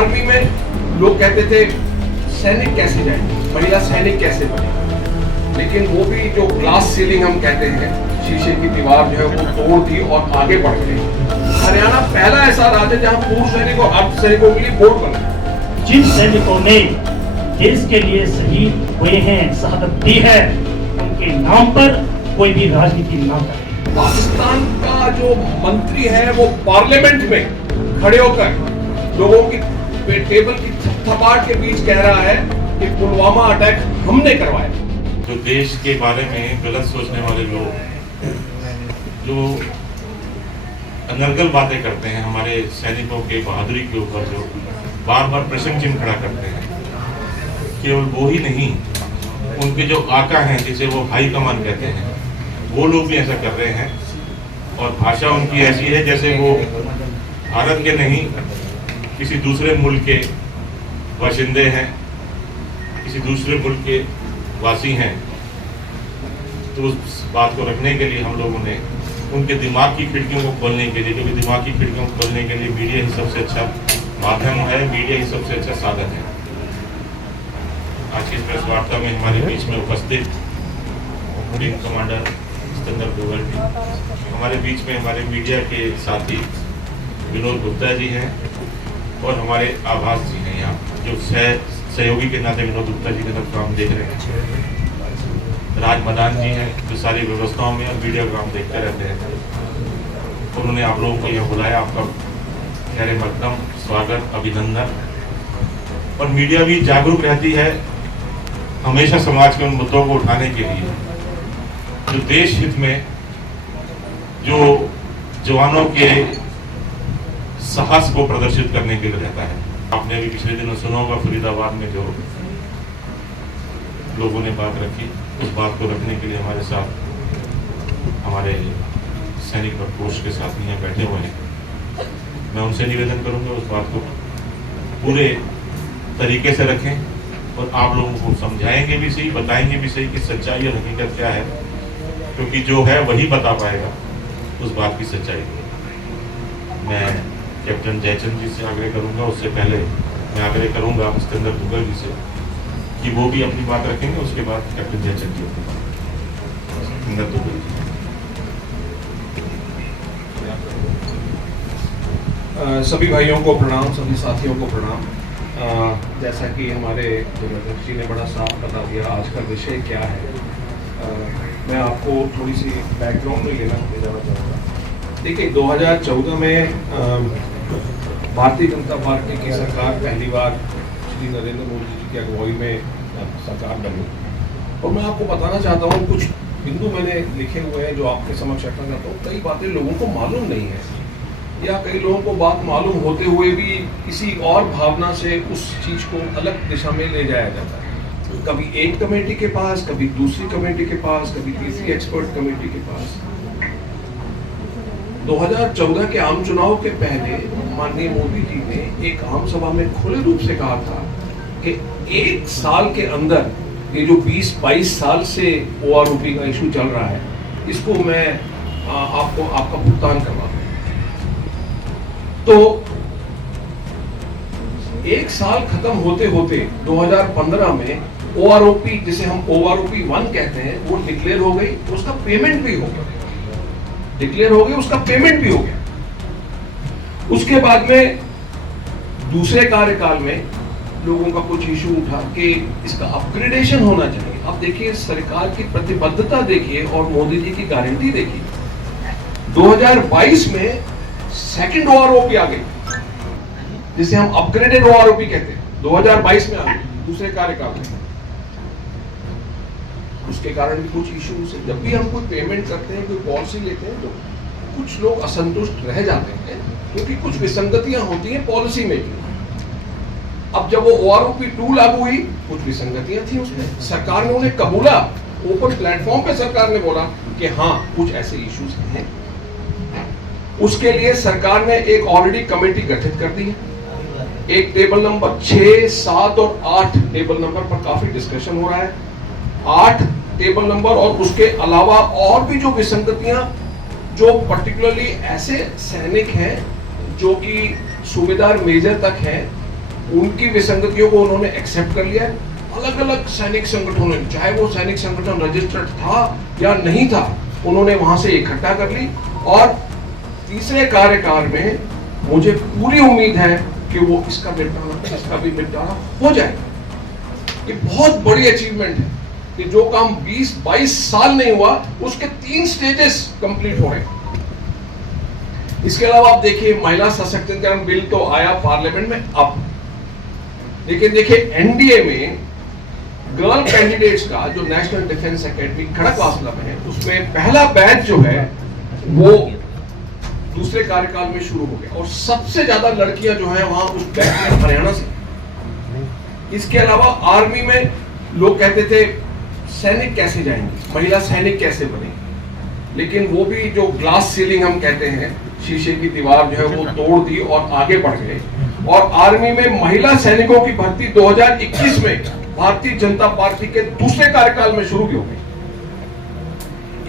Army में लोग कहते थे सैनिक कैसे जाएंगे, महिला सैनिक कैसे बने, लेकिन वो भी जो ग्लास सीलिंग हम कहते हैं, शीशे की दीवार जो है वो तोड़ दी और आगे बढ़ गए। हरियाणा पहला ऐसा राज्य जहां पूर्व सैनिक और अर्ध सैनिकों के लिए बोर्ड बना। जिन सैनिकों ने देश के लिए शहीद हुए हैं, शहादत दी है, उनके नाम पर कोई भी राजनीति ना करे। पाकिस्तान का जो मंत्री है वो पार्लियामेंट में खड़े होकर लोगों की टेबल की थपाट के बीच कह रहा है कि पुलवामा अटैक हमने करवाया। जो देश के बारे में गलत सोचने वाले लोग जो अनर्गल बातें करते हैं, हमारे सैनिकों के बहादुरी के ऊपर जो बार बार प्रश्न चिन्ह खड़ा करते हैं, केवल वो ही नहीं, उनके जो आका हैं जिसे वो हाई कमान कहते हैं, वो लोग भी ऐसा कर रहे हैं। और भाषा उनकी ऐसी है जैसे वो भारत के नहीं किसी दूसरे मुल्क के बाशिंदे हैं, किसी दूसरे मुल्क के वासी हैं। तो उस बात को रखने के लिए हम लोगों ने उनके दिमाग की खिड़कियों को खोलने के लिए, क्योंकि दिमाग की खिड़कियों को खोलने के लिए मीडिया ही सबसे अच्छा माध्यम है, मीडिया ही सबसे अच्छा साधन है। आज की इस प्रेस वार्ता में हमारे बीच में उपस्थित विंग कमांडर जितेंद्र डोभाल जी, हमारे बीच में हमारे मीडिया के साथी विनोद गुप्ता जी हैं और हमारे आभास जी हैं यहाँ, जो सहयोगी के नाते विनोद गुप्ता जी के तरफ काम देख रहे हैं। राज मदान जी हैं जो सारी व्यवस्थाओं में और मीडिया का काम देखते रहते हैं। उन्होंने आप लोगों को यहाँ बुलाया, आपका खैर मकदम स्वागत, अभिनंदन। और मीडिया भी जागरूक रहती है हमेशा समाज के उन मुद्दों को उठाने के लिए जो देश हित में, जो जवानों के साहस को प्रदर्शित करने के लिए रहता है। आपने अभी पिछले दिनों सुना होगा फरीदाबाद में जो लोगों ने बात रखी, उस बात को रखने के लिए हमारे साथ हमारे सैनिक प्रकोष्ठ के साथी यहाँ बैठे हुए हैं। मैं उनसे निवेदन करूंगा उस बात को पूरे तरीके से रखें और आप लोगों को समझाएंगे भी सही, बताएंगे भी सही कि सच्चाई और हकीकत क्या है, क्योंकि जो है वही बता पाएगा उस बात की सच्चाई को। मैं कैप्टन जयचंद जी से आग्रह करूंगा, उससे पहले मैं आग्रह करूंगा जितेंद्र डोभाल जी से कि वो भी अपनी बात रखेंगे, उसके बाद कैप्टन जयचंद जी अपनी बात। जितेंद्र डोभाल जी। सभी भाइयों को प्रणाम, सभी साथियों को प्रणाम। जैसा कि हमारे जबरदस्त जी ने बड़ा साफ बता दिया आज का विषय क्या है, मैं आपको थोड़ी सी बैकग्राउंड में लेना चाहूँगा। देखिए 2014 में भारतीय जनता पार्टी की सरकार पहली बार श्री नरेंद्र मोदी जी की अगुवाई में सरकार बनी, और मैं आपको बताना चाहता हूँ कुछ बिंदु मैंने लिखे हुए हैं जो आपके समक्ष रखना चाहता हूँ। कई बातें लोगों को मालूम नहीं है, या कई लोगों को बात मालूम होते हुए भी किसी और भावना से उस चीज को अलग दिशा में ले जाया जाता है। कभी एक कमेटी के पास, कभी दूसरी कमेटी के पास, कभी तीसरी एक्सपर्ट कमेटी के पास। 2014 के आम चुनाव के पहले माननीय मोदी जी ने एक आम सभा में खुले रूप से कहा था कि एक साल के अंदर ये जो 20-22 साल से OROP का इशू चल रहा है, इसको मैं आपको आपका भुगतान करवा दूं। तो एक साल खत्म होते होते 2015 में OROP, जिसे हम OROP 1 कहते हैं, वो डिक्लेयर हो गई, उसका पेमेंट भी हो गया, डिक्लेयर हो गई, उसका पेमेंट भी हो गया। उसके बाद में दूसरे कार्यकाल में लोगों का कुछ इशू उठा कि इसका अपग्रेडेशन होना चाहिए। अब देखिए सरकार की प्रतिबद्धता देखिए और मोदी जी की गारंटी देखिए। 2022 में सेकंड OROP आ गई, जिसे हम अपग्रेडेड OROP कहते हैं, 2022 में आ गई दूसरे कार्यकाल में। उसके कारण भी कुछ इश्यूज है। जब भी हम कोई पेमेंट करते हैं, कोई पॉलिसी लेते हैं, तो कुछ लोग असंतुष्ट रह जाते हैं क्योंकि कुछ विसंगतियां होती हैं पॉलिसी में भी। अब जब वो OROP 2 लागू हुई, कुछ विसंगतियां थी उसमें, सरकार ने उन्हें कबूला, ओपन प्लेटफॉर्म पे सरकार ने बोला कि हाँ कुछ ऐसे इश्यूज हैं। उसके लिए सरकार ने एक ऑलरेडी कमेटी गठित कर दी है। एक टेबल नंबर 6, 7 और 8 टेबल नंबर पर काफी डिस्कशन हो रहा है। 8 टेबल नंबर और उसके अलावा और भी जो विसंगतियां, जो पर्टिकुलरली ऐसे सैनिक हैं जो कि सूबेदार मेजर तक हैं, उनकी विसंगतियों को उन्होंने एक्सेप्ट कर लिया है। अलग अलग सैनिक संगठनों, चाहे वो सैनिक संगठन रजिस्टर्ड था या नहीं था, उन्होंने वहां से इकट्ठा कर ली। और तीसरे कार्यकाल में मुझे पूरी उम्मीद है कि वो इसका भी निपटारा हो जाएगा। ये बहुत बड़ी अचीवमेंट है कि जो काम 20-22 साल नहीं हुआ उसके 3 स्टेजेस कंप्लीट हो रहे हैं। इसके अलावा आप देखिए, महिला सशक्तिकरण बिल तो आया पार्लियामेंट में अब, लेकिन देखिए एनडीए में गर्ल कैंडिडेट्स का जो नेशनल डिफेंस एकेडमी खड़गवासला में है, उसमें पहला बैच जो है वो दूसरे कार्यकाल में शुरू हो गया और सबसे ज्यादा लड़कियां जो है वहां उस बैच में हरियाणा से। इसके अलावा आर्मी में लोग कहते थे सैनिक कैसे जाएंगे, महिला सैनिक कैसे बनेंगे, लेकिन वो भी जो ग्लास सीलिंग हम कहते हैं, शीशे की दीवार जो है वो तोड़ दी और आगे बढ़ गए। और आर्मी में महिला सैनिकों की भर्ती 2021 में भारतीय जनता पार्टी के दूसरे कार्यकाल में शुरू भी हो गई।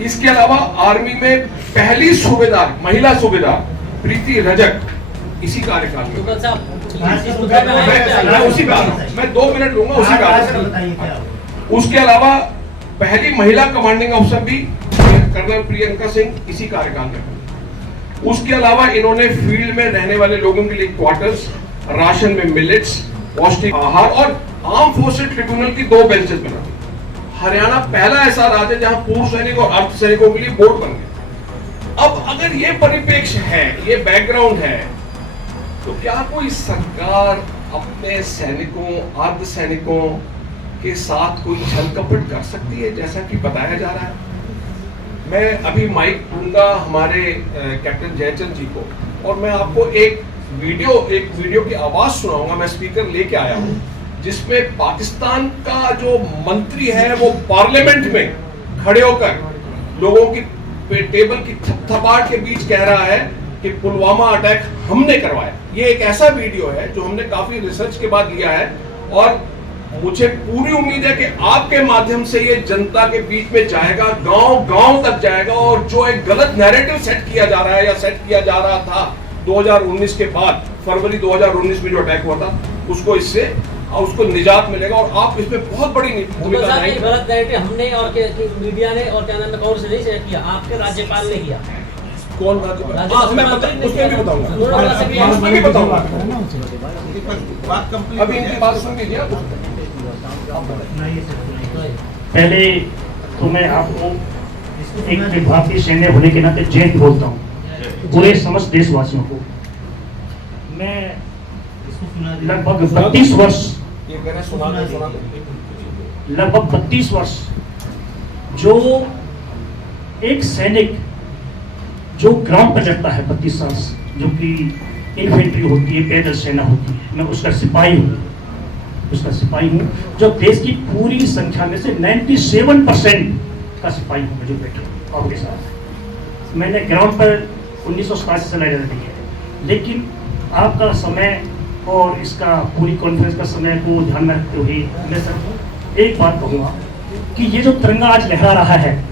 इसके अलावा आर्मी में पहली सूबेदार, महिला सूबेदार प्रीति रजक इसी कार्यकाल में। मैं उसी का, मैं 2 मिनट लूंगा उसी का। उसके अलावा पहली महिला कमांडिंग अफसर भी कर्नल प्रियंका सिंह इसी कार्यकाल में। उसके अलावा इन्होंने फील्ड में रहने वाले लोगों के लिए क्वार्टर्स, राशन में मिलेट्स, पौष्टिक आहार और आर्म फोर्सेस ट्रिब्यूनल की 2 बेंचेस बना दी। हरियाणा पहला ऐसा राज्य जहां पूर्व सैनिक और अर्ध सैनिकों के लिए बोर्ड बन गया। अब अगर ये परिप्रेक्ष्य है, ये बैकग्राउंड है, तो क्या कोई सरकार अपने सैनिकों, अर्ध सैनिकों के साथ कोई छल कपट कर सकती है जैसा कि बताया जा रहा है? मैं अभी माइक दूंगा हमारे कैप्टन जयचंद जी को और मैं आपको एक वीडियो की आवाज सुनाऊंगा। मैं स्पीकर लेके आया हूं जिसमें पाकिस्तान का जो मंत्री है वो पार्लियामेंट में खड़े होकर लोगों की टेबल की थपथपाहट के बीच कह रहा है कि पुलवामा अटैक हमने करवाया। ये एक ऐसा वीडियो है जो हमने काफी रिसर्च के बाद लिया है और मुझे पूरी उम्मीद है कि आपके माध्यम से ये जनता के बीच में जाएगा, गांव-गांव तक जाएगा और जो एक गलत नैरेटिव सेट किया जा रहा है या सेट किया जा रहा था 2019 के बाद, फरवरी 2019 में जो अटैक हुआ था, उसको निजात मिलेगा और आप इसमें बहुत बड़ी भूमिका निभाएंगे। गलत नैरेटिव हमने और मीडिया ने और क्या नाम है कांग्रेस ने नहीं किया, आपके राज्यपाल ने किया। कौन राज्यपाल? मैं उसमें भी बताऊंगा। अभी इनकी बात सुन लीजिए। पहले तो मैं आपको एक भारतीय सैन्य होने के नाते जय बोलता हूँ पूरे समस्त देशवासियों को। मैं लगभग 32 वर्ष जो एक सैनिक जो ग्राउंड पर चढ़ता है 32 साल से, जो कि इन्फेंट्री होती है, पैदल सेना होती है, मैं उसका सिपाही हूँ जो देश की पूरी संख्या में से 97% का सिपाही हूँ जो बैठे आपके साथ। मैंने ग्राउंड पर 1987 से लड़ाई लड़ी है, लेकिन आपका समय और इसका पूरी कॉन्फ्रेंस का समय को ध्यान में रखते हुए मैं सर एक बात कहूँगा कि ये जो तिरंगा आज लहरा रहा है,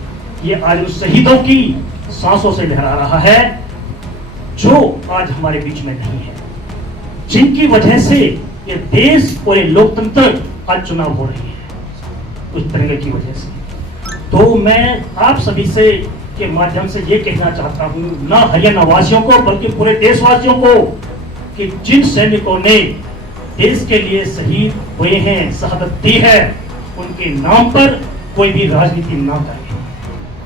ये आज उन शहीदों की सांसों से लहरा रहा है जो आज हमारे बीच में नहीं है, जिनकी वजह से ये देश और ये लोकतंत्र आज चुनाव हो रही है उस तिरंगे की वजह से। तो मैं आप सभी से के माध्यम से ये कहना चाहता हूँ, ना हरियाणा वासियों को बल्कि पूरे देशवासियों को, कि जिन सैनिकों ने देश के लिए शहीद हुए हैं, शहादत दी है, उनके नाम पर कोई भी राजनीति ना करे।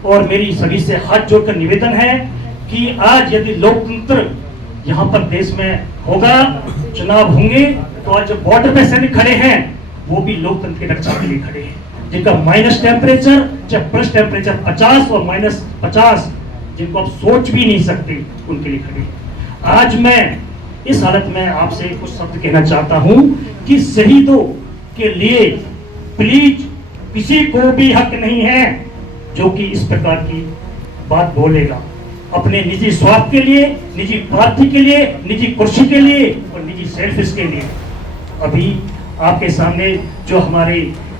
और मेरी सभी से हाथ जोड़कर निवेदन है कि आज यदि लोकतंत्र यहाँ पर देश में होगा, चुनाव होंगे, तो आज जो बॉर्डर पे सैनिक खड़े हैं वो भी लोकतंत्र की रक्षा के लिए खड़े हैं, जिनका माइनस टेम्परेचर चाहे प्लस टेम्परेचर 50 और -50 जिनको आप सोच भी नहीं सकते, उनके लिए खड़े हैं। आज मैं इस हालत में आपसे कुछ शब्द कहना चाहता हूं कि शहीदों के लिए प्लीज किसी को भी हक नहीं है जो कि इस प्रकार की बात बोलेगा अपने निजी स्वार्थ के लिए, निजी प्रार्थी के लिए, निजी कुर्सी के लिए और निजी सेल्फिश के लिए। अभी आपके सामने जो हमारे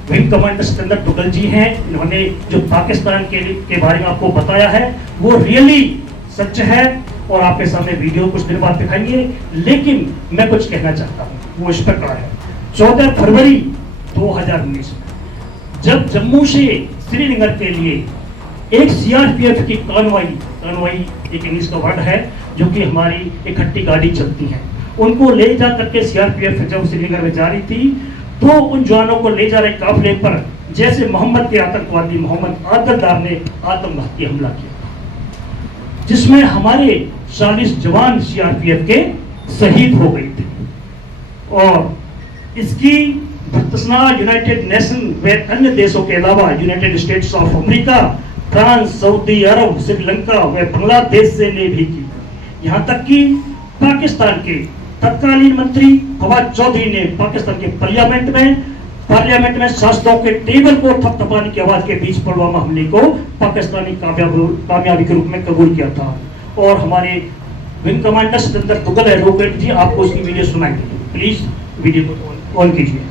विंग कमांडर सिकंदर तुगल जी हैं, इन्होंने जो पाकिस्तान के बारे में आपको बताया है वो रियली सच है और आपके सामने वीडियो कुछ दिन बाद दिखाएंगे। लेकिन मैं कुछ कहना चाहता हूँ वो इस प्रकार है। 14 फरवरी 2019 में जब जम्मू से श्रीनगर के लिए एक सीआरपीएफ की कानवाई एक इंग्लिश का वर्ड है, जो कि हमारी इकट्ठी गाड़ी चलती है, उनको ले जा करके सीआरपीएफ जब श्रीनगर में जा रही थी, तो उन जवानों को ले जा रहे काफिले पर जैसे मोहम्मद के आतंकवादी मोहम्मद आदिलदार ने आत्मघाती हमला किया, जिसमें हमारे 40 जवान सीआरपीएफ के शहीद हो गए थे। और इसकी भर्त्सना यूनाइटेड नेशन व अन्य देशों के अलावा United States of America, France, सऊदी अरब, श्रीलंका व बांग्लादेश से ने भी की। यहाँ तक कि पाकिस्तान के तत्कालीन मंत्री फवाद चौधरी ने पाकिस्तान के पार्लियामेंट में शासकों के टेबल को थपथपाने की आवाज के बीच पुलवामा हमले को पाकिस्तानी कामयाबी के रूप में कबूल किया था। और हमारे wing commander Satendra Duggal advocate ji आपको उसकी वीडियो सुनाएंगे, प्लीज वीडियो को ऑन कीजिए।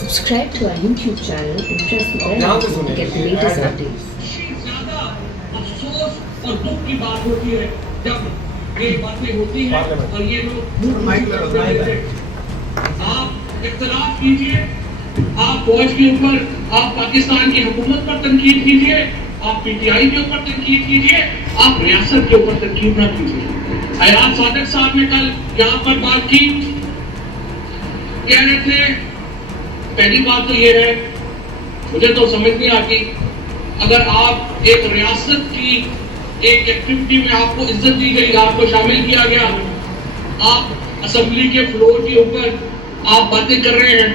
Subscribe to our YouTube channel and press the bell icon to get the latest updates. ज्यादा अफसोस और दुख की बात होती है जब ये बातें होती हैं और ये लोग आप इख्तलाफ कीजिए, आप फौज के ऊपर, आप पाकिस्तान की हुकूमत पर तनकीद कीजिए, आप पीटीआई के ऊपर तनकीद कीजिए, आप रियासत के ऊपर तनकीद ना कीजिए। हयात सादिक साहब ने कल यहाँ पर बात की, कह रहे थे, पहली बात तो ये है, मुझे तो समझ नहीं आती, अगर आप एक रियासत की एक एक्टिविटी में आपको इज्जत दी गई, आपको शामिल किया गया, आप असेंबली के फ्लोर के ऊपर आप बातें कर रहे हैं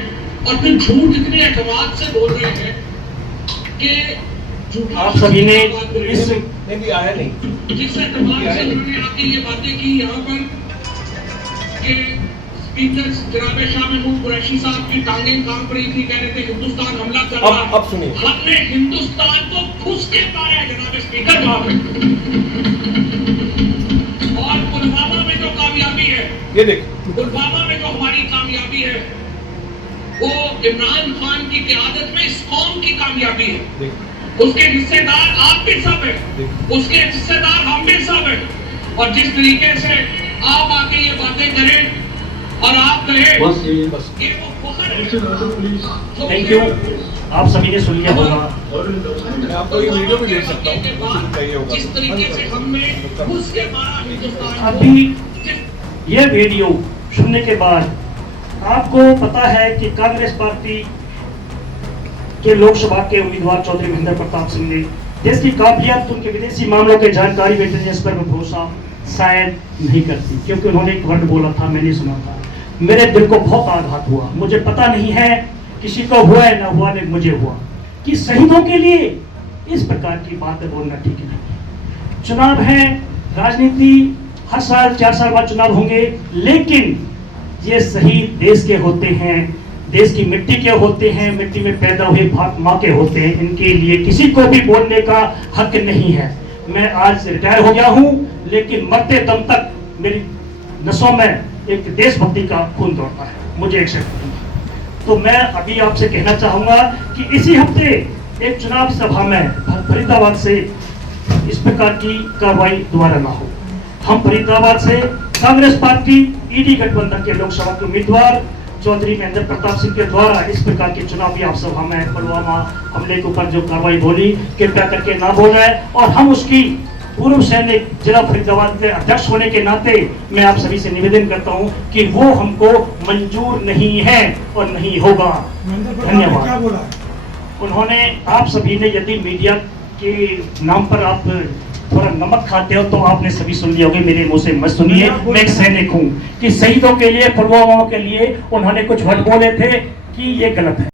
और फिर झूठ इतने एतमाद से बोल रहे हैं कि आप सभी ने इस भी आया नहीं, जिस एतमाद से उन्होंने आके ये बातें की यहाँ पर कि स्पीकर जनाब शाह महमूद कुरैशी साहब की टांगें कांप रही थी, कह रहे थे हिंदुस्तान हमला कर रहा है। अब सुनिए, हमने हिंदुस्तान को घुस के मारा है जनाब स्पीकर वहां पे। और पुलवामा में जो कामयाबी है, ये देखिए, पुलवामा में जो हमारी कामयाबी है, वो इमरान खान की क़यादत में इस कौम की कामयाबी है। उसके हिस्सेदार आप भी सब है, उसके हिस्सेदार हम भी सब है। और जिस तरीके से आप आके ये बातें करें और आप कहें कि वो फखर है। थैंक यू, आप सभी ने सुन लिया होगा। मैं आपको ये वीडियो भी दे सकता हूँ, चाहिए होगा। जिस तरीके से हमने घुस के मारा हिंदुस्तान को, अभी ये वीडियो सुनने के बाद आपको पता है कि कांग्रेस पार्टी के लोकसभा के उम्मीदवार चौधरी महेंद्र प्रताप सिंह ने देश की काबिलियत, उनके विदेशी मामलों के जानकारी व इंटेलिजेंस पर भरोसा शायद नहीं करती, क्योंकि उन्होंने एक वर्ड बोला था, मैंने सुना था, मेरे दिल को बहुत आघात हुआ। मुझे पता नहीं है किसी को हुआ है ना हुआ, लेकिन मुझे हुआ कि शहीदों के लिए इस प्रकार की बातें बोलना ठीक नहीं। चुनाव है, राजनीति हर साल 4 साल बाद चुनाव होंगे, लेकिन ये शहीद देश के होते हैं, देश की मिट्टी के होते हैं, मिट्टी में पैदा हुए भारत माँ के होते हैं। इनके लिए किसी को भी बोलने का हक नहीं है। मैं आज रिटायर हो गया हूँ, लेकिन मरते दम तक मेरी नसों में एक देशभक्ति का खून दौड़ता है, मुझे एक्सेप्ट नहीं। तो मैं अभी आपसे कहना चाहूंगा कि इसी हफ्ते एक चुनाव सभा में फरीदाबाद से इस प्रकार की कार्रवाई दोबारा ना हो। हम फरीदाबाद से कांग्रेस पार्टी ईडी गठबंधन के लोकसभा के उम्मीदवार चौधरी महेंद्र प्रताप सिंह के द्वारा इस प्रकार की चुनावी आप सभा में पुलवामा हमले के ऊपर जो कार्रवाई बोली, कृपया करके ना बोले। और हम उसकी पूर्व सैनिक जिला फरीदाबाद के अध्यक्ष होने के नाते मैं आप सभी से निवेदन करता हूं कि वो हमको मंजूर नहीं है और नहीं होगा। धन्यवाद। उन्होंने, आप सभी ने, यदि मीडिया के नाम पर आप थोड़ा नमक खाते हो तो आपने सभी सुन लिया होगा, मेरे मुंह से मत सुनिए। मैं एक सैनिक हूँ कि शहीदों के लिए, पुलवामा के लिए उन्होंने कुछ वर्ड बोले थे कि ये गलत है।